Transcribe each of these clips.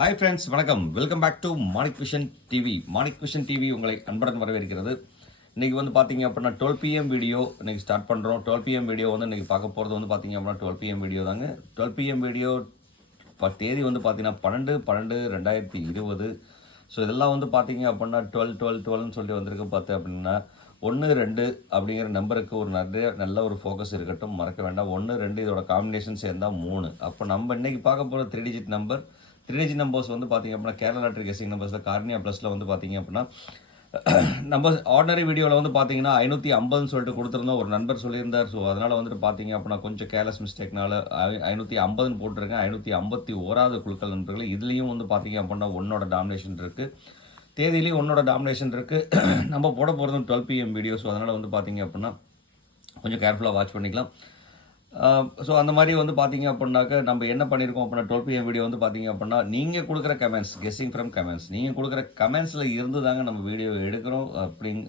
Hi friends வணக்கம். Welcome back to Manik vision TV Manik vision TV உங்களை அன்புடன் வரவேற்கிறது. இன்றைக்கி வந்து பார்த்தீங்க அப்படின்னா டுவெல் பிஎம் வீடியோ இன்றைக்கி ஸ்டார்ட் பண்ணுறோம் டுவெல் பிஎம் வீடியோ வந்து இன்றைக்கி பார்க்க போகிறது வந்து பார்த்தீங்க அப்படின்னா டுவெல் பிஎம் வீடியோ தாங்க. டுவெல் பிஎம் வீடியோ இப்போ தேதி வந்து பார்த்தீங்கன்னா பன்னெண்டு பன்னெண்டு ரெண்டாயிரத்தி இருபது. ஸோ இதெல்லாம் வந்து பார்த்தீங்க அப்படின்னா டுவெல் டுவெல் டுவெல்னு சொல்லி வந்திருக்கு. பார்த்து அப்படின்னா ஒன்று ரெண்டு அப்படிங்கிற நம்பருக்கு ஒரு நிறைய நல்ல ஒரு ஃபோக்கஸ் இருக்கட்டும். மறக்க வேண்டாம். ஒன்று ரெண்டு இதோட காம்பினேஷன் சேர்ந்தால் மூணு. அப்போ நம்ம இன்றைக்கி பார்க்க போகிற three digit number three numbers வந்து பார்த்தீங்க அப்படின்னா கேரளா லாட்ரி நம்பர்ஸில் கார்னியா ப்ளஸில் வந்து பார்த்தீங்க அப்படின்னா நம்ம ஆர்டினரி வீடியோவில் வந்து பார்த்தீங்கன்னா ஐநூற்றி ஐம்பதுன்னு சொல்லிட்டு கொடுத்துருந்தோம். ஒரு நண்பர் சொல்லியிருந்தார். ஸோ அதனால் வந்துட்டு பார்த்தீங்க அப்படின்னா கொஞ்சம் கேர்லெஸ் மிஸ்டேக்னால ஐநூற்றி ஐம்பதுன்னு போட்டிருக்கேன். ஐநூற்றி ஐம்பத்தி ஓராவது குழுக்கள் நண்பர்கள் இதுலேயும் வந்து பார்த்தீங்க அப்படின்னா ஒன்னோட டாமினேஷன் இருக்குது தேதியிலையும் ஒன்னோட டாமினேஷன் இருக்குது நம்ம போட போகிறதும் டுவெல் பிஎம் வீடியோ ஸோ அதனால் வந்து பார்த்தீங்க அப்படின்னா கொஞ்சம் கேர்ஃபுல்லாக வாட்ச் பண்ணிக்கலாம். ஸோ அந்த மாதிரி வந்து பார்த்தீங்க அப்படின்னாக்க நம்ம என்ன பண்ணியிருக்கோம் அப்படின்னா டுவெல் பிஎம் வீடியோ வந்து பார்த்தீங்க அப்படின்னா நீங்கள் கொடுக்குற கமெண்ட்ஸ் கெஸ்ஸிங் ஃப்ரம் கமெண்ட்ஸ் நீங்கள் கொடுக்குற கமெண்ட்ஸில் இருந்து தாங்க நம்ம வீடியோ எடுக்கிறோம் அப்படிங்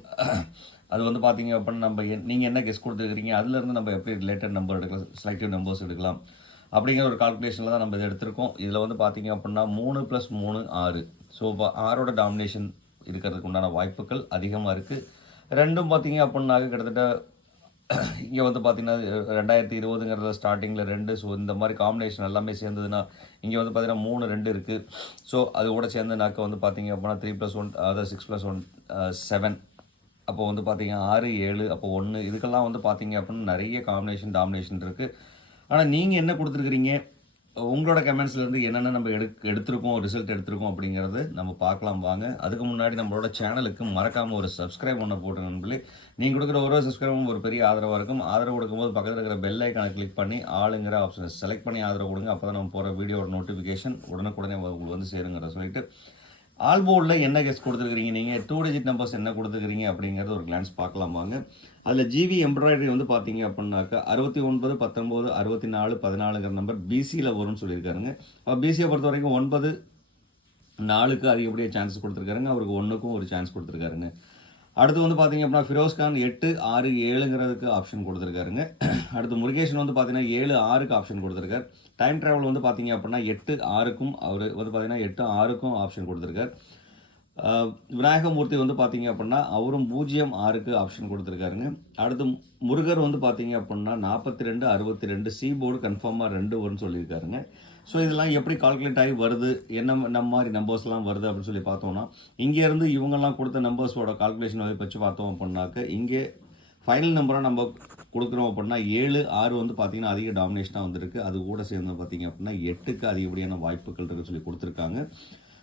அது வந்து பார்த்தீங்க அப்படின்னா நம்ம நீங்கள் என்ன கெஸ் கொடுத்துருக்கீங்க அதுலேருந்து நம்ம எப்படி ரிலேட்டட் நம்பர் எடுக்கலாம் செலக்டிவ் நம்பர்ஸ் எடுக்கலாம் அப்படிங்கிற ஒரு கால்குலேஷனில் தான் நம்ம இதை எடுத்திருக்கோம். இதில் வந்து பார்த்தீங்க அப்படின்னா மூணு ப்ளஸ் மூணு ஆறு. ஸோ ஆறோட டாமினேஷன் இருக்கிறதுக்கு உண்டான வாய்ப்புகள் அதிகமாக இருக்குது ரெண்டும் பார்த்தீங்க அப்படின்னாக்க கிட்டத்தட்ட இங்கே வந்து பார்த்தீங்கன்னா ரெண்டாயிரத்தி இருபதுங்கிறத ஸ்டார்டிங்கில் ரெண்டு ஸோ இந்த மாதிரி காம்பினேஷன் எல்லாமே சேர்ந்ததுன்னா இங்கே வந்து பார்த்தீங்கன்னா மூணு ரெண்டு இருக்குது ஸோ அது கூட சேர்ந்துனாக்க வந்து பார்த்தீங்க அப்படின்னா த்ரீ ப்ளஸ் ஒன் அதாவது சிக்ஸ் ப்ளஸ் ஒன் செவன் அப்போ வந்து பார்த்திங்கன்னா ஆறு ஏழு அப்போ ஒன்று இதுக்கெல்லாம் வந்து பார்த்தீங்க அப்படின்னா நிறைய காம்பினேஷன் டாமினேஷன் இருக்குது ஆனால் நீங்கள் என்ன கொடுத்துருக்குறீங்க? உங்களோட கமெண்ட்ஸ்லேருந்து என்னென்ன நம்ம எடு எடுத்திருக்கோம் ரிசல்ட் எடுத்திருக்கோம் அப்படிங்கிறது நம்ம பார்க்கலாம் வாங்க. அதுக்கு முன்னாடி நம்மளோட சேனலுக்கு மறக்காமல் ஒரு சப்ஸ்கிரைப் பண்ண போட்டு நண்பர்களே. நீங்கள் கொடுக்குற ஒரு சப்ஸ்கிரைபும் ஒரு பெரிய ஆதரவாக இருக்கும். ஆதரவு கொடுக்கும்போது பக்கத்தில் இருக்கிற பெல் ஐக்கானை கிளிக் பண்ணி ஆளுங்கிற ஆப்ஷனை செலக்ட் பண்ணி ஆதரவு கொடுங்க. அப்போ தான் நம்ம போகிற வீடியோட நோட்டிஃபிகேஷன் உடனுக்குடனே உங்களுக்கு வந்து சேருங்கிற சொல்லிட்டு ஆல்போர்டில் என்ன கெஸ் கொடுத்துருக்கீங்க நீங்கள் டூ டிஜிட் நம்பர்ஸ் என்ன கொடுத்துருக்கீங்க அப்படிங்கிறத ஒரு கிளான்ஸ் பார்க்கலாம் வாங்க. அதில் ஜிவி எம்ப்ராய்டரி வந்து பார்த்தீங்க அப்படின்னாக்கா அறுபத்தி ஒன்பது பத்தொம்போது அறுபத்தி நாலு பதினாலுங்கிற நம்பர் பிசியில் வரும்னு சொல்லியிருக்காருங்க. அப்போ பிசியை பொறுத்த வரைக்கும் ஒன்பது நாலுக்கு அதிகப்படியாக சான்ஸ் கொடுத்துருக்காருங்க. அவருக்கு ஒன்றுக்கும் ஒரு சான்ஸ் கொடுத்துருக்காருங்க. அடுத்து வந்து பார்த்தீங்க அப்படின்னா ஃபிரோஸ்கான் எட்டு ஆறு ஏழுங்கிறதுக்கு ஆப்ஷன் கொடுத்துருக்காருங்க. அடுத்து முருகேஷன் வந்து பார்த்தீங்கன்னா ஏழு ஆறுக்கு ஆப்ஷன் கொடுத்துருக்காரு. டைம் ட்ராவல் வந்து பார்த்தீங்க அப்படின்னா எட்டு ஆறுக்கும் அவர் வந்து பார்த்தீங்கன்னா எட்டு ஆறுக்கும் ஆப்ஷன் கொடுத்துருக்காரு. விநாயகமூர்த்தி வந்து பார்த்தீங்க அப்படின்னா அவரும் பூஜ்ஜியம் ஆறுக்கு ஆப்ஷன் கொடுத்துருக்காருங்க. அடுத்து முருகர் வந்து பார்த்தீங்க அப்படின்னா நாற்பத்தி ரெண்டு அறுபத்தி ரெண்டு சி போர்டு கன்ஃபார்மாக ரெண்டு வரும்னு சொல்லியிருக்காருங்க. ஸோ இதெல்லாம் எப்படி கால்குலேட் ஆகி வருது? என்ன நம்ம மாதிரி நம்பர்ஸ்லாம் வருது அப்படின்னு சொல்லி பார்த்தோம்னா இங்கேருந்து இவங்கெல்லாம் கொடுத்த நம்பர்ஸோட கால்குலேஷன் வச்சு பார்த்தோம் அப்படின்னாக்க இங்கே ஃபைனல் நம்பராக நம்ம கொடுக்குறோம் அப்படின்னா ஏழு ஆறு வந்து பார்த்திங்கன்னா அதிக டாமினேஷனாக வந்திருக்கு. அது கூட சேர்ந்து பார்த்திங்க அப்படின்னா எட்டுக்கு அதிகப்படியான வாய்ப்புகள் இருக்குன்னு சொல்லி கொடுத்துருக்காங்க.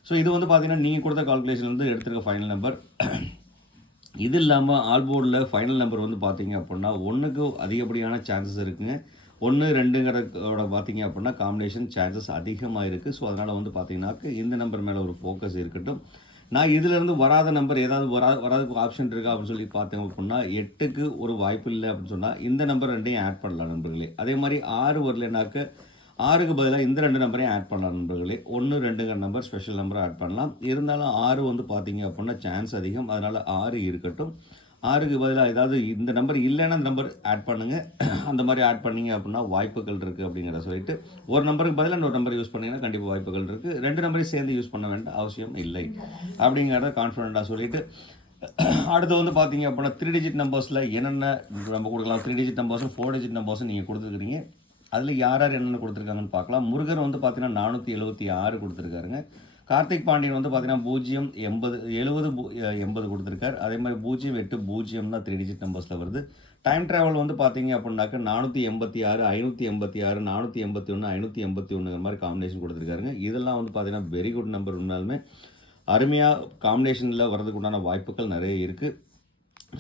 ஸோ இது வந்து பார்த்திங்கன்னா நீங்கள் கொடுத்த கால்குலேஷன் வந்து எடுத்துருக்க ஃபைனல் நம்பர் இது இல்லாமல் ஆல்போர்டில் ஃபைனல் நம்பர் வந்து பார்த்திங்க அப்படின்னா ஒன்றுக்கு அதிகப்படியான சான்சஸ் இருக்குங்க. ஒன்று ரெண்டுங்கிறதோட பார்த்தீங்க அப்படின்னா காம்பினேஷன் சான்சஸ் அதிகமாக இருக்குது ஸோ அதனால் வந்து பார்த்தீங்கன்னாக்க இந்த நம்பர் மேலே ஒரு ஃபோக்கஸ் இருக்கட்டும். நான் இதிலேருந்து வராத நம்பர் ஏதாவது வரா வராதுக்கு ஆப்ஷன் இருக்கா அப்படின்னு சொல்லி பார்த்தேன் அப்படின்னா எட்டுக்கு ஒரு வாய்ப்பு இல்லை அப்படின்னு சொன்னால் இந்த நம்பர் ரெண்டையும் ஆட் பண்ணலாம் நண்பர்களே. அதே மாதிரி ஆறு வரலனாக்க ஆறுக்கு பதிலாக இந்த ரெண்டு நம்பரையும் ஆட் பண்ணலாம் நண்பர்களே. ஒன்று ரெண்டுங்கிற நம்பர் ஸ்பெஷல் நம்பரை ஆட் பண்ணலாம். இருந்தாலும் ஆறு வந்து பார்த்தீங்க அப்படின்னா சான்ஸ் அதிகம். அதனால் ஆறு இருக்கட்டும். ஆறுக்கு பதிலாக ஏதாவது இந்த நம்பர் இல்லைன்னா அந்த நம்பர் ஆட் பண்ணுங்கள் அந்த மாதிரி ஆட் பண்ணீங்க அப்படின்னா வாய்ப்புகள் இருக்குது அப்படிங்கிறத சொல்லிட்டு ஒரு நம்பருக்கு பதிலாக இன்னொரு நம்பர் யூஸ் பண்ணிங்கன்னா கண்டிப்பாக வாய்ப்புகள் இருக்குது ரெண்டு நம்பரையும் சேர்ந்து யூஸ் பண்ண வேண்டிய அவசியம் இல்லை அப்படிங்கிறத கான்ஃபிடண்ட்டாக சொல்லிவிட்டு அடுத்து வந்து பார்த்தீங்க அப்படின்னா த்ரீ டிஜிட் நம்பர்ஸில் என்னென்ன நம்ம கொடுக்கலாம்? த்ரீ டிஜிட் நம்பர்ஸும் ஃபோர் டிஜிட் நம்பர்ஸும் நீங்கள் கொடுத்துருக்குறீங்க அதில் யார் யார் என்னென்ன கொடுத்துருக்காங்கன்னு பார்க்கலாம். முருகர் வந்து பார்த்தீங்கன்னா நானூற்றி எழுபத்தி ஆறு கொடுத்துருக்காருங்க. கார்த்திக் பாண்டியன் வந்து பார்த்தீங்கன்னா பூஜ்ஜியம் எண்பது எழுபது எண்பது கொடுத்துருக்காரு. அதே மாதிரி பூஜ்ஜியம் எட்டு பூஜ்ஜியம் தான் த்ரீ டிஜிட் நம்பர்ஸில் வருது. டைம் ட்ராவல் வந்து பார்த்தீங்க அப்படின்னாக்க நானூற்றி எண்பத்தி ஆறு ஐநூற்றி எண்பத்தி ஆறு நானூற்றி எண்பத்தி ஒன்று ஐநூற்றி எண்பத்தி ஒன்றுங்கிற மாதிரி காம்பினேஷன் கொடுத்துருக்காருங்க. இதெல்லாம் வந்து பார்த்தீங்கன்னா வெரி குட் நம்பர் இருந்தாலுமே அருமையாக காம்பினேஷனில் வரதுக்கு உண்டான வாய்ப்புகள் நிறைய இருக்குது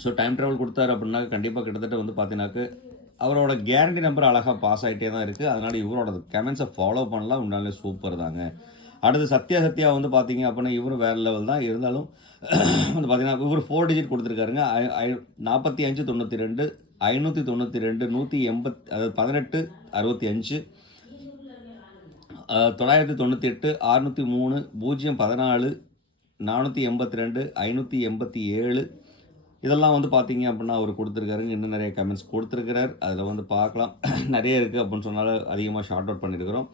ஸோ டைம் ட்ராவல் கொடுத்தாரு அப்படின்னா கண்டிப்பாக கிட்டத்தட்ட வந்து பார்த்தீங்கன்னாக்க அவரோட கேரண்டி நம்பர் அழகாக பாஸ் ஆகிட்டே தான் இருக்குது அதனால் இவரோட கமெண்ட்ஸை ஃபாலோ பண்ணலாம். உண்டாலே சூப்பர் தாங்க. அடுத்து சத்யா சத்யா வந்து பார்த்தீங்க அப்படின்னா இவரும் வேறு லெவல் தான். இருந்தாலும் வந்து பார்த்தீங்கன்னா இவர் ஃபோர் டிஜிட் கொடுத்துருக்காருங்க. நாற்பத்தி அஞ்சு தொண்ணூற்றி ரெண்டு ஐநூற்றி தொண்ணூற்றி ரெண்டு நூற்றி எண்பத் அதாவது பதினெட்டு அறுபத்தி அஞ்சு தொள்ளாயிரத்தி தொண்ணூற்றி எட்டு அறுநூற்றி மூணு பூஜ்ஜியம் பதினாலு நானூற்றி எண்பத்தி ரெண்டு ஐநூற்றி எண்பத்தி ஏழு இதெல்லாம் வந்து பார்த்தீங்க அப்படின்னா அவர் கொடுத்துருக்காருங்க இன்னும் நிறைய கமெண்ட்ஸ் கொடுத்துருக்கிறார். அதில் வந்து பார்க்கலாம். நிறைய இருக்குது அப்படின்னு சொன்னாலும் அதிகமாக ஷார்ட் அவுட் பண்ணியிருக்கிறோம்.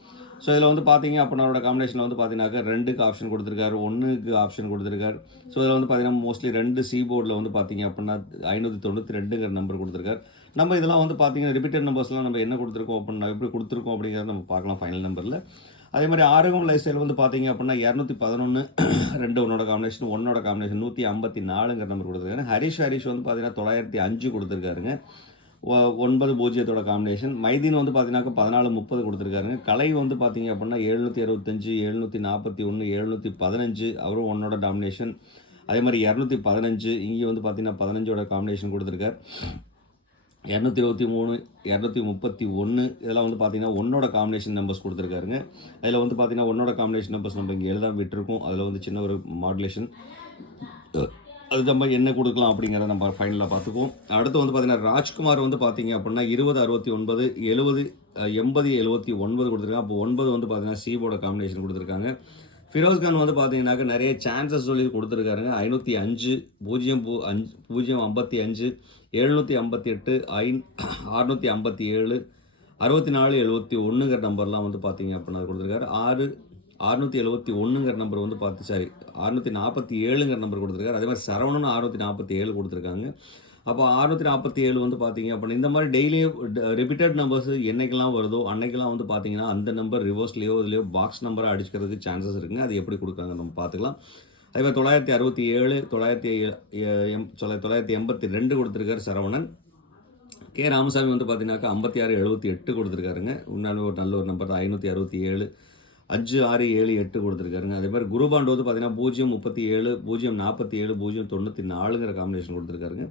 ஸோ இதில் வந்து பார்த்தீங்க அப்படின்னோட காம்பினேஷனில் வந்து பார்த்தீங்கன்னாக்கா ரெண்டுக்கு ஆப்ஷன் கொடுத்துருக்காரு. ஒன்றுக்கு ஆப்ஷன் கொடுத்துருக்காரு. ஸோ இதில் வந்து பார்த்தீங்கன்னா மோஸ்ட்லி ரெண்டு சி போர்டில் வந்து பார்த்தீங்க அப்படின்னா ஐநூற்றி தொண்ணூற்றி ரெண்டுங்கிற நம்பர் கொடுத்துருக்காரு. நம்ம இதெல்லாம் வந்து பார்த்தீங்கன்னா ரிப்பீட்டட் நம்பர்ஸ்லாம் நம்ம என்ன கொடுத்துருக்கோம் அப்படின்னா எப்படி கொடுத்துருக்கோம் அப்படிங்கிறத நம்ம பார்க்கலாம் ஃபைனல் நம்பரில் அதே மாதிரி ஆரோகம் லைஃப் ஸ்டைல் வந்து பார்த்தீங்க அப்படின்னா இரநூத்தி பதினொன்று ரெண்டு ஒன்னோட காம்பினேஷன் ஒன்னோட காம்பினேஷன் நூற்றி ஐம்பத்தி நாலுங்கிற நம்பர் கொடுத்துருக்காரு. ஹரிஷ் ஹரிஷ் வந்து பார்த்தீங்கன்னா தொள்ளாயிரத்தி அஞ்சு கொடுத்துருக்காருங்க. ஒ- ஒன்பது பூஜ்ஜியத்தோட காம்பினேஷன் மைதீன் வந்து பார்த்தீங்கன்னாக்கா பதினாலு முப்பது கொடுத்துருக்காருங்க. கலை வந்து பார்த்தீங்க அப்படின்னா எழுநூற்றி அறுபத்தஞ்சு எழுநூற்றி நாற்பத்தி ஒன்று எழுநூற்றி பதினஞ்சு அவரும் ஒன்னோட டாமினேஷன் அதே மாதிரி இரநூத்தி பதினஞ்சு இங்கே வந்து பார்த்தீங்கன்னா பதினஞ்சோட காம்பினேஷன் கொடுத்துருக்காரு. இரநூத்தி இருபத்தி மூணு இரநூத்தி முப்பத்தி ஒன்று இதெல்லாம் வந்து பார்த்தீங்கன்னா ஒன்னோட காம்பினேஷன் நம்பர்ஸ் கொடுத்துருக்காருங்க. அதில் வந்து பார்த்திங்கன்னா ஒன்னோட காம்பினேஷன் நம்பர்ஸ் நம்ம இங்கே எழுதாம விட்டுருக்கோம். அதில் வந்து சின்ன ஒரு மாடுலேஷன் அது நம்ம என்ன கொடுக்கலாம் அப்படிங்கிறத நம்ம ஃபைனலாக பார்த்துக்குவோம். அடுத்து வந்து பார்த்திங்கன்னா ராஜ்குமார் வந்து பார்த்திங்க அப்படின்னா இருபது அறுபத்தி ஒன்பது எழுபது எண்பது எழுபத்தி ஒன்பது கொடுத்துருக்காங்க. அப்போ ஒன்பது வந்து பார்த்திங்கன்னா சீபோட காம்பினேஷன் கொடுத்துருக்காங்க. ஃபிரோஸ்கான் வந்து பார்த்தீங்கன்னாக்க நிறைய சான்சஸ் சொல்லி கொடுத்துருக்காருங்க. ஐநூற்றி அஞ்சு பூஜ்ஜியம் பூ அஞ்சு பூஜ்ஜியம் ஐம்பத்தி அஞ்சு எழுநூற்றி ஐம்பத்தி எட்டு ஐன் அறுநூற்றி ஐம்பத்தி ஏழு அறுபத்தி நாலு எழுபத்தி ஒன்றுங்கிற நம்பர்லாம் வந்து பார்த்தீங்க அப்படின்னா கொடுத்துருக்காரு. ஆறு அறுநூற்றி எழுபத்தி ஒன்றுங்கிற நம்பர் வந்து பார்த்து சாரி அறுநூற்றி நாற்பத்தி ஏழுங்கிற நம்பர் கொடுத்துருக்காரு. அதே மாதிரி சரவணன் அறுநூற்றி நாற்பத்தி ஏழு கொடுத்துருக்காங்க. அப்போ அறுநூற்றி நாற்பத்தி ஏழு வந்து பார்த்தீங்க அப்படின்னா இந்த மாதிரி டெய்லியும் ரிப்பீட்டட் நம்பர்ஸ் என்னைக்கெல்லாம் வருதோ அன்னைக்கெல்லாம் வந்து பார்த்தீங்கன்னா அந்த நம்பர் ரிவர்ஸ்லேயோ இதுலையோ பாக்ஸ் நம்பரை அடிச்சுக்கிறதுக்கு சான்சஸ் இருக்குங்க. அது எப்படி கொடுக்குறாங்க நம்ம பார்த்துக்கலாம். அதே மாதிரி தொள்ளாயிரத்தி அறுபத்தி ஏழு தொள்ளாயிரத்தி எம் தொள்ளாயிரத்தி எண்பத்தி ரெண்டு கொடுத்துருக்காரு சரவணன். கே. ராமசாமி வந்து பார்த்தீங்கன்னாக்கா ஐம்பத்தி ஆறு எழுபத்தி எட்டு கொடுத்துருக்காருங்க. உண்மையாலுமே ஒரு நல்ல ஒரு நம்பர் தான் ஐநூற்றி அறுபத்தி ஏழு. அஞ்சு ஆறு ஏழு எட்டு கொடுத்துருக்காருங்க. அதே மாதிரி குருபாண்டு வந்து பார்த்தீங்கன்னா பூஜ்ஜியம் முப்பத்தி ஏழு பூஜ்ஜியம் நாற்பத்தி ஏழு பூஜ்ஜியம் தொண்ணூற்றி நாலுங்கிற காம்பினேஷன் கொடுத்துருக்காருங்க.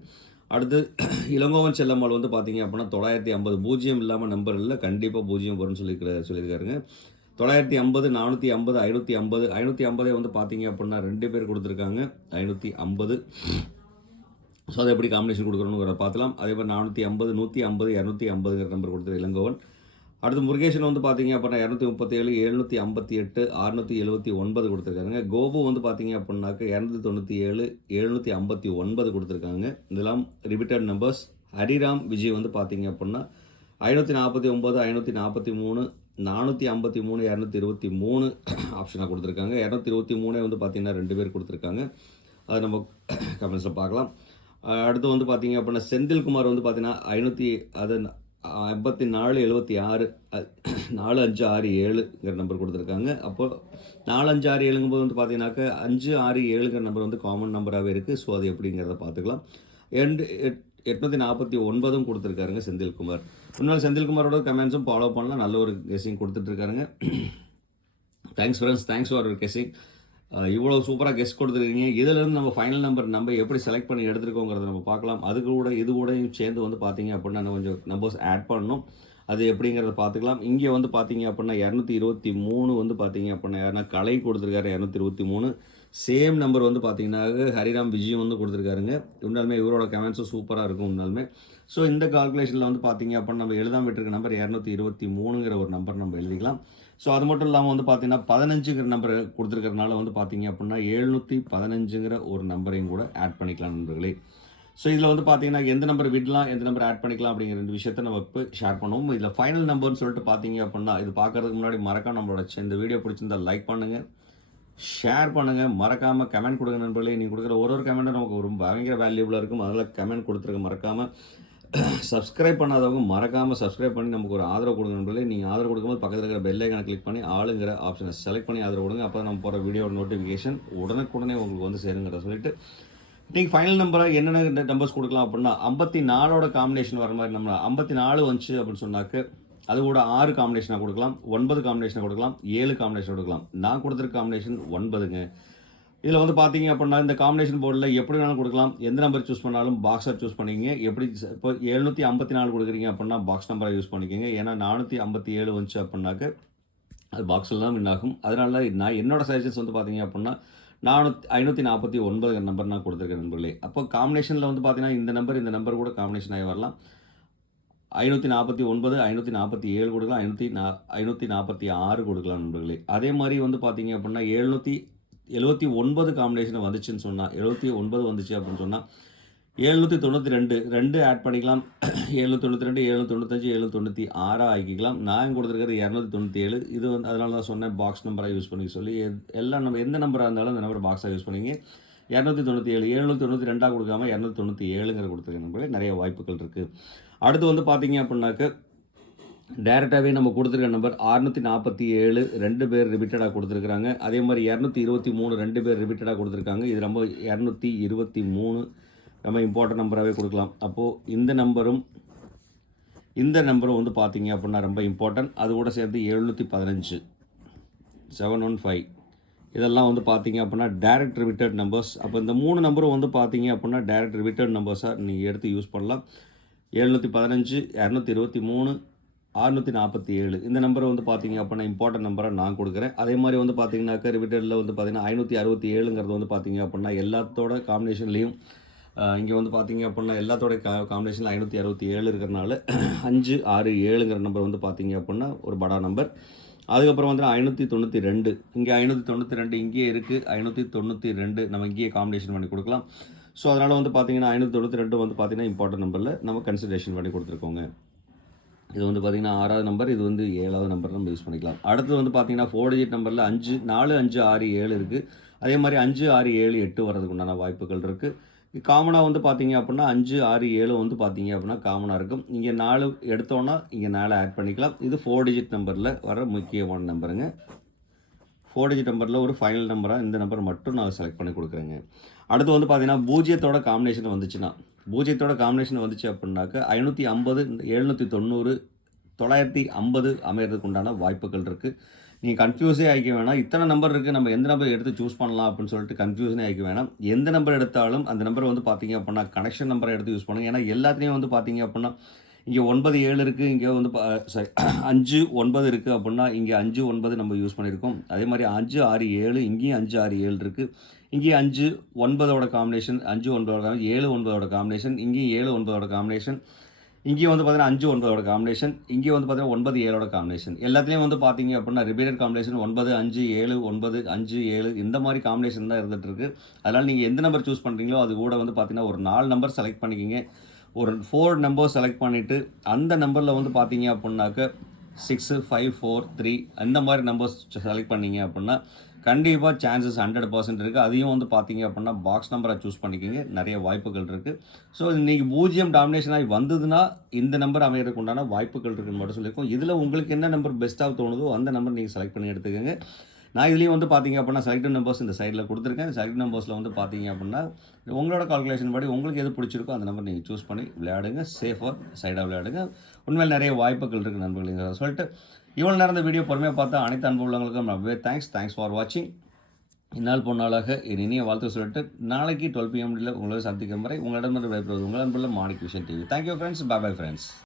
அடுத்து இளங்கோவன் செல்லம்மாள் வந்து பார்த்தீங்க அப்படின்னா தொள்ளாயிரத்தி ஐம்பது பூஜ்ஜியம் இல்லாமல் நம்பர் இல்லை கண்டிப்பாக பூஜ்ஜியம் வரும்னு சொல்லி சொல்லியிருக்காருங்க. தொள்ளாயிரத்தி ஐம்பது நானூற்றி ஐம்பது ஐநூற்றி ஐம்பது. ஐநூற்றி ஐம்பதே வந்து பார்த்தீங்க அப்படின்னா ரெண்டு பேர் கொடுத்துருக்காங்க. ஐநூற்றி ஐம்பது. ஸோ அதை எப்படி காம்பினேஷன் கொடுக்குறோன்னு பார்க்கலாம் அதே மாதிரி நானூற்றி ஐம்பது நூற்றி ஐம்பது இரநூத்தி ஐம்பதுங்கிற நம்பர் கொடுத்துரு இளங்கோவன். அடுத்து முருகேஷன் வந்து பார்த்தீங்க அப்படின்னா இரநூத்தி முப்பத்தேழு எழுநூற்றி ஐம்பத்தி எட்டு அறுநூற்றி எழுபத்தி ஒன்பது கொடுத்துருக்காங்க. கோபு வந்து பார்த்தீங்க அப்படின்னாக்க இரநூத்தி தொண்ணூற்றி ஏழு எழுநூற்றி ஐம்பத்தி ஒன்பது கொடுத்துருக்காங்க. இதெல்லாம் ரிபீட்டட் நம்பர்ஸ் ஹரிராம் விஜய் வந்து பார்த்தீங்க அப்படின்னா ஐநூற்றி நாற்பத்தி ஒம்பது ஐநூற்றி நாற்பத்தி மூணு நானூற்றி ஐம்பத்தி மூணு இரநூத்தி இருபத்தி மூணு ஆப்ஷனாக கொடுத்துருக்காங்க. இரநூத்தி இருபத்தி மூணே வந்து பார்த்திங்கன்னா ரெண்டு பேர் கொடுத்துருக்காங்க. அதை நம்ம கமெண்ட்ஸில் பார்க்கலாம். அடுத்து வந்து பார்த்தீங்க அப்படின்னா செந்தில்குமார் வந்து பார்த்தீங்கன்னா ஐநூற்றி அது ஐம்பத்தி நாலு எழுபத்தி ஆறு நாலு அஞ்சு ஆறு ஏழுங்கிற நம்பர் கொடுத்துருக்காங்க. அப்போது நாலு அஞ்சு ஆறு ஏழுங்கும்போது வந்து பார்த்தீங்கன்னாக்க அஞ்சு ஆறு ஏழுங்கிற நம்பர் வந்து காமன் நம்பராகவே இருக்குது ஸோ அது எப்படிங்கிறத பார்த்துக்கலாம். எண்டு எட்நூற்றி நாற்பத்தி ஒன்பதும் கொடுத்துருக்காருங்க செந்தில்குமார். முன்னாள் செந்தில்குமாரோட கமெண்ட்ஸும் ஃபாலோ பண்ணலாம். நல்ல ஒரு கெஸிங் கொடுத்துட்ருக்காருங்க. தேங்க்ஸ் ஃப்ரெண்ட்ஸ் தேங்க்ஸ் ஃபார் ஒரு கெஸிங் இவ்வளோ சூப்பராக கெஸ்ட் கொடுத்துருக்கீங்க. இதிலேருந்து நம்ம ஃபைனல் நம்பர் நம்ம எப்படி செலக்ட் பண்ணி எடுத்துருக்கோங்கிறத நம்ம பார்க்கலாம். அது கூட இது கூடயும் சேர்ந்து வந்து பார்த்தீங்க அப்படின்னா நம்ம கொஞ்சம் நம்பர்ஸ் ஆட் பண்ணணும். அது எப்படிங்கிறத பார்த்துக்கலாம். இங்கே வந்து பார்த்தீங்க அப்படின்னா இரநூத்தி இருபத்தி மூணு வந்து பார்த்தீங்க அப்படின்னா யாருன்னா கலை கொடுத்துருக்காரு இரநூத்தி இருபத்தி மூணு. சேம் நம்பர் வந்து பார்த்தீங்கன்னா ஹரிராம் விஜயம் வந்து கொடுத்துருக்காருங்க. உண்மையாலுமே இவரோட கமெண்ட்ஸும் சூப்பராக இருக்கும் உண்மையாலுமே ஸோ இந்த கால்குலேஷனில் வந்து பார்த்தீங்க அப்படின்னா நம்ம எழுதாம விட்டுருக்க நம்பர் இரநூத்தி இருபத்தி மூணுங்கிற ஒரு நம்பர் நம்ம எழுதிக்கலாம். ஸோ அது மட்டும் இல்லாமல் வந்து பார்த்தீங்கன்னா பதினஞ்சுங்கிற நம்பர் கொடுத்துருக்கறனால வந்து பார்த்தீங்க அப்படின்னா எழுநூற்றி பதினஞ்சுங்கிற ஒரு நம்பரையும் கூட ஆட் பண்ணிக்கலாம் நண்பர்களே. ஸோ இதில் வந்து பார்த்தீங்கன்னா எந்த நம்பர் விடலாம் எந்த நம்பர் ஆட் பண்ணிக்கலாம் அப்படிங்கிற ரெண்டு விஷயத்த நம்ம இப்போ ஷேர் பண்ணுவோம். இதில் ஃபைனல் நம்பர்னு சொல்லிட்டு பார்த்தீங்க அப்படின்னா இது பார்க்கறதுக்கு முன்னாடி மறக்காம நம்மளோட இந்த வீடியோ பிடிச்சிருந்தா லைக் பண்ணுங்கள் ஷேர் பண்ணுங்கள் மறக்காமல் கமெண்ட் கொடுங்க நண்பர்களே. நீங்கள் கொடுக்குற ஒரு ஒரு கமெண்ட்டும் நமக்கு ரொம்ப பயங்கர வேல்யூபிளாக இருக்கும். அதில் கமெண்ட் கொடுத்துருங்க மறக்காமல் சப்ஸ்கிரைப் பண்ணாதவங்க மறக்காமல் சப்ஸ்கிரைப் பண்ணி நமக்கு ஒரு ஆதரவு கொடுங்க நண்பர்களே. நீங்கள் ஆதரவு கொடுக்கும்போது பக்கத்தில் இருக்கிற பெல் ஐக்கானை கிளிக் பண்ணி ஆளுங்கிற ஆப்ஷனை செலக்ட் பண்ணி ஆதரவு கொடுங்க. அப்போ நம்ம போகிற வீடியோட நோட்டிஃபிகேஷன் உடனுக்குடனே உங்களுக்கு வந்து சேருங்கிறத சொல்லிட்டு நீங்கள் ஃபைனல் நம்பராக என்னென்ன நம்பர்ஸ் கொடுக்கலாம் அப்படின்னா ஐம்பத்தி நாலோட காம்பினேஷன் வர மாதிரி நம்ம ஐம்பத்தி நாலு வந்துச்சு அப்படின்னு சொன்னாக்க அது கூட ஆறு காம்பினேஷனாக கொடுக்கலாம் ஒன்பது காம்பினேஷனாக கொடுக்கலாம் ஏழு காம்பினேஷன் கொடுக்கலாம். நான் கொடுத்துருக்க காம்பினேஷன் ஒன்பதுங்க. இதில் வந்து பார்த்தீங்க அப்படின்னா இந்த காம்பினேஷன் போர்டில் எப்படி வேணாலும் கொடுக்கலாம். எந்த நம்பர் சூஸ் பண்ணாலும் பாக்ஸாக சூஸ் பண்ணிக்கிங்க. எப்படி இப்போ எழுநூற்றி ஐம்பத்தி நாலு கொடுக்குறீங்க அப்படின்னா பாக்ஸ் நம்பரை யூஸ் பண்ணிக்கோங்க. ஏன்னா நானூற்றி ஐம்பத்தி ஏழு வந்துச்சு அப்படின்னாக்க அது பாக்ஸில் தான் வின் ஆகும். அதனால நான் என்னோடய சஜஷன்ஸ் வந்து பார்த்தீங்க அப்படின்னா நானூற்றி ஐநூற்றி நாற்பத்தி ஒன்பது நம்பர் நான் கொடுத்துருக்கேன் நண்பர்களே. அப்போ காம்பினேஷனில் வந்து பார்த்தீங்கன்னா இந்த நம்பர் இந்த நம்பர் கூட காம்பினேஷன் ஆகி வரலாம். ஐநூற்றி நாற்பத்தி ஒன்பது ஐநூற்றி நாற்பத்தி ஏழு கொடுக்கலாம் ஐநூற்றி நா ஐநூற்றி நாற்பத்தி ஆறு கொடுக்கலாம் நண்பர்களே. அதே மாதிரி வந்து பார்த்தீங்க அப்படின்னா எழுநூற்றி எழுபத்தி ஒன்பது காம்பினேஷன் வந்துச்சுன்னு சொன்னால் எழுபத்தி ஒன்பது வந்துச்சு அப்படின்னு சொன்னால் எழுநூற்றி தொண்ணூற்றி ரெண்டு ரெண்டு ஆட் பண்ணிக்கலாம். எழுநூற்றி தொண்ணூற்றி ரெண்டு ஏழு தொண்ணூத்தஞ்சு ஏழு தொண்ணூற்றி ஆறாக ஆக்கிக்கலாம். நான் கொடுத்துருக்கிறது இரநூத்தி தொண்ணூற்றி ஏழு. இது வந்து அதனால தான் சொன்னேன் பாக்ஸ் நம்பராக யூஸ் பண்ணி சொல்லி. எல்லாம் நம்ம எந்த நம்பராக இருந்தாலும் அந்த நம்பர் பாக்ஸாக யூஸ் பண்ணிங்க. இரநூத்தி தொண்ணூற்றி ஏழு எழுநூற்றி தொண்ணூற்றி ரெண்டாக கொடுக்காம இரநூத்தி தொண்ணூற்றி ஏழுங்கிற கொடுத்துருக்க நம்பரே நிறைய வாய்ப்புகள் இருக்குது அடுத்து வந்து பார்த்தீங்க அப்படின்னாக்க டேரெக்டாகவே நம்ம கொடுத்துருக்க நம்பர் அறுநூற்றி நாற்பத்தி ஏழு ரெண்டு பேர் ரிப்பீட்டடாக கொடுத்துருக்குறாங்க. அதே மாதிரி இரநூத்தி இருபத்தி மூணு ரெண்டு பேர் ரிப்பீட்டடாக கொடுத்துருக்காங்க. இது ரொம்ப இரநூத்தி இருபத்தி மூணு ரொம்ப இம்பார்ட்டன்ட் நம்பராகவே கொடுக்கலாம். அப்போது இந்த நம்பரும் இந்த நம்பரும் வந்து பார்த்தீங்க அப்படின்னா ரொம்ப இம்பார்ட்டன்ட் அது கூட சேர்த்து எழுநூற்றி பதினஞ்சு செவன் ஒன் ஃபைவ் இதெல்லாம் வந்து பார்த்தீங்க அப்படின்னா டேரக்ட் ரிவிட்டட் நம்பர்ஸ் அப்போ இந்த மூணு நம்பரும் வந்து பார்த்தீங்க அப்படின்னா டேரக்ட் ரிவிட்டட் நம்பர்ஸாக நீங்கள் எடுத்து யூஸ் பண்ணலாம். எழுநூற்றி பதினஞ்சு இரநூத்தி இருபத்தி மூணு அறுநூற்றி நாற்பத்தி ஏழு. இந்த நம்பரை வந்து பார்த்தீங்க அப்படின்னா இம்பார்ட்டன்ட் நம்பராக நான் கொடுக்குறேன். அதே மாதிரி வந்து பார்த்தீங்கன்னாக்கா ரிவிட்டடில் வந்து பார்த்தீங்கன்னா ஐநூற்றி அறுபத்தி ஏழுங்கிறது வந்து பார்த்தீங்க அப்படின்னா எல்லாத்தோட காம்பினேஷன்லேயும் இங்கே வந்து பார்த்தீங்க அப்படின்னா எல்லாத்தோட கா காம்பினேஷனில் ஐநூற்றி அறுபத்தி ஏழு இருக்கிறனால அஞ்சு ஆறு ஏழுங்கிற நம்பர் வந்து பார்த்தீங்க அப்படின்னா ஒரு படா நம்பர் அதுக்கப்புறம் வந்து ஐநூற்றி தொண்ணூற்றி ரெண்டு. இங்கே ஐநூற்றி தொண்ணூற்றி ரெண்டு இங்கேயே இருக்குது ஐநூற்றி தொண்ணூற்றி ரெண்டு நம்ம இங்கேயே காம்பினேஷன் பண்ணி கொடுக்கலாம். ஸோ அதனால் வந்து பார்த்தீங்கன்னா ஐநூற்றி தொண்ணூற்றி ரெண்டு வந்து பார்த்தீங்கன்னா இம்பார்ட்டன்ட் நம்பரில் நம்ம கன்சிடரேஷன் பண்ணி கொடுத்துருக்கோங்க. இது வந்து பார்த்திங்கன்னா ஆறாவது நம்பர் இது வந்து ஏழாவது நம்பர் நம்ம யூஸ் பண்ணிக்கலாம். அடுத்து வந்து பார்த்தீங்கன்னா ஃபோர் டிஜிட் நம்பரில் அஞ்சு நாலு அஞ்சு ஆறு ஏழு இருக்குது அதே மாதிரி அஞ்சு ஆறு ஏழு எட்டு வரதுக்கு உண்டான வாய்ப்புகள் இருக்குது காமனாக வந்து பார்த்தீங்க அப்படின்னா அஞ்சு ஆறு ஏழு வந்து பார்த்தீங்க அப்படின்னா காமனாக இருக்கும். இங்கே நாலு எடுத்தோன்னா இங்கே நாலு ஆட் பண்ணிக்கலாம். இது ஃபோர் டிஜிட் நம்பரில் வர முக்கியமான நம்பருங்க ஃபோர் டிஜிட் நம்பரில் ஒரு ஃபைனல் நம்பராக இந்த நம்பர் மட்டும் நான் செலக்ட் பண்ணி கொடுக்குறேங்க. அடுத்து வந்து பார்த்தீங்கன்னா பூஜ்ஜியத்தோட காம்பினேஷன் வந்துச்சுன்னா பூஜ்ஜியத்தோட காம்பினேஷன் வந்துச்சு அப்படின்னாக்க ஐநூற்றி ஐம்பது எழுநூற்றி தொண்ணூறு தொள்ளாயிரத்தி ஐம்பது அமையிறதுக்கு உண்டான வாய்ப்புகள் இருக்குது நீங்கள் கன்ஃபியூஸே ஆகிக்க வேணாம். இத்தனை நம்பர் இருக்குது நம்ம எந்த நம்பர் எடுத்து சூஸ் பண்ணலாம் அப்படின்னு சொல்லிட்டு கன்ஃபியூஷனே ஆகிக்க வேணாம். எந்த நம்பர் எடுத்தாலும் அந்த நம்பர் வந்து பார்த்தீங்க அப்படின்னா கனெக்ஷன் நம்பரை எடுத்து யூஸ் பண்ணுங்கள் ஏன்னா எல்லாத்துலேயும் வந்து பார்த்தீங்க அப்படின்னா இங்கே ஒன்பது ஏழு இருக்குது இங்கே வந்து சாரி அஞ்சு ஒன்பது இருக்குது அப்படின்னா இங்கே அஞ்சு ஒன்பது நம்ம யூஸ் பண்ணியிருக்கோம். அதே மாதிரி அஞ்சு ஆறு ஏழு இங்கேயும் அஞ்சு ஆறு ஏழு இருக்குது இங்கேயும் அஞ்சு ஒன்பதோட காம்பினேஷன் அஞ்சு ஒன்பதோட ஏழு ஒன்பதோட காம்பினேஷன் இங்கேயும் ஏழு ஒன்பதோட காம்பினேஷன் இங்கேயும் வந்து பார்த்தீங்கன்னா அஞ்சு ஒன்பதோட காம்பினேஷன் இங்கே வந்து பார்த்தீங்கன்னா ஒன்பது ஏழோட காம்பினேஷன் எல்லாத்துலேயும் வந்து பார்த்தீங்க அப்படின்னா ரிப்பீட்டட் காம்பினேஷன் ஒன்பது அஞ்சு ஏழு ஒன்பது அஞ்சு ஏழு இந்த மாதிரி காம்பினேஷன் தான் இருந்துட்டு அதனால் நீங்கள் எந்த நம்பர் சூஸ் பண்ணுறீங்களோ அது கூட வந்து பார்த்தீங்கன்னா ஒரு நாலு நம்பர் செலக்ட் பண்ணிக்கிங்க. ஒரு ஃபோர் நம்பர் செலக்ட் பண்ணிவிட்டு அந்த நம்பரில் வந்து பார்த்தீங்க அப்படின்னாக்க சிக்ஸு ஃபைவ் ஃபோர் த்ரீ அந்த மாதிரி நம்பர்ஸ் செலக்ட் பண்ணீங்க அப்படின்னா கண்டிப்பாக சான்சஸ் ஹண்ட்ரட் பர்சன்ட் இருக்குது அதையும் வந்து பார்த்தீங்க அப்படின்னா பாக்ஸ் நம்பரை சூஸ் பண்ணிக்கிங்க. நிறைய வாய்ப்புகள் இருக்குது ஸோ இன்றைக்கி பூஜ்ஜியம் டாமினேஷன் ஆகி வந்ததுன்னா இந்த நம்பர் அமையறதுக்கு உண்டான வாய்ப்புகள் இருக்குதுன்னு மட்டும் சொல்லியிருக்கோம். இதில் உங்களுக்கு என்ன நம்பர் பெஸ்ட்டாக தோணுதோ அந்த நம்பர் நீங்கள் செலக்ட் பண்ணி எடுத்துக்கோங்க. நான் இதுலேயும் வந்து பார்த்தீங்க அப்படின்னா செலக்டட் நம்பர்ஸ் இந்த சைடில் கொடுத்துருக்கேன். இந்த செலக்ட் நம்பர்ஸில் வந்து பார்த்தீங்க அப்படின்னா உங்களோட கால்குலேஷன் படி உங்களுக்கு எது பிடிச்சிருக்கோ அந்த நம்பர் நீங்கள் சூஸ் பண்ணி விளையாடுங்க. சேஃபாக சைடாக விளையாடுங்க. உண்மையில் நிறைய வாய்ப்புகள் இருக்குது நண்பர்களே. சொல்லிட்டு இவ்வளோ நேரம் இந்த வீடியோ பொறுமையாக பார்த்தா அனைத்து அன்பு உள்ளவங்களுக்கும் ரொம்பவே தேங்க்ஸ் தேங்க்ஸ் ஃபார் வாட்சிங் இந்நாள் பொன்னாளாக என் இனிய வாழ்த்து சொல்லிட்டு நாளைக்கு டுவெல் பிஎம்டியில் உங்களை சந்திக்கும் வரை உங்களிடமிருந்து விடைபெறுவது உங்கள் அன்புள்ள Manik vision TV thank you friends bye bye friends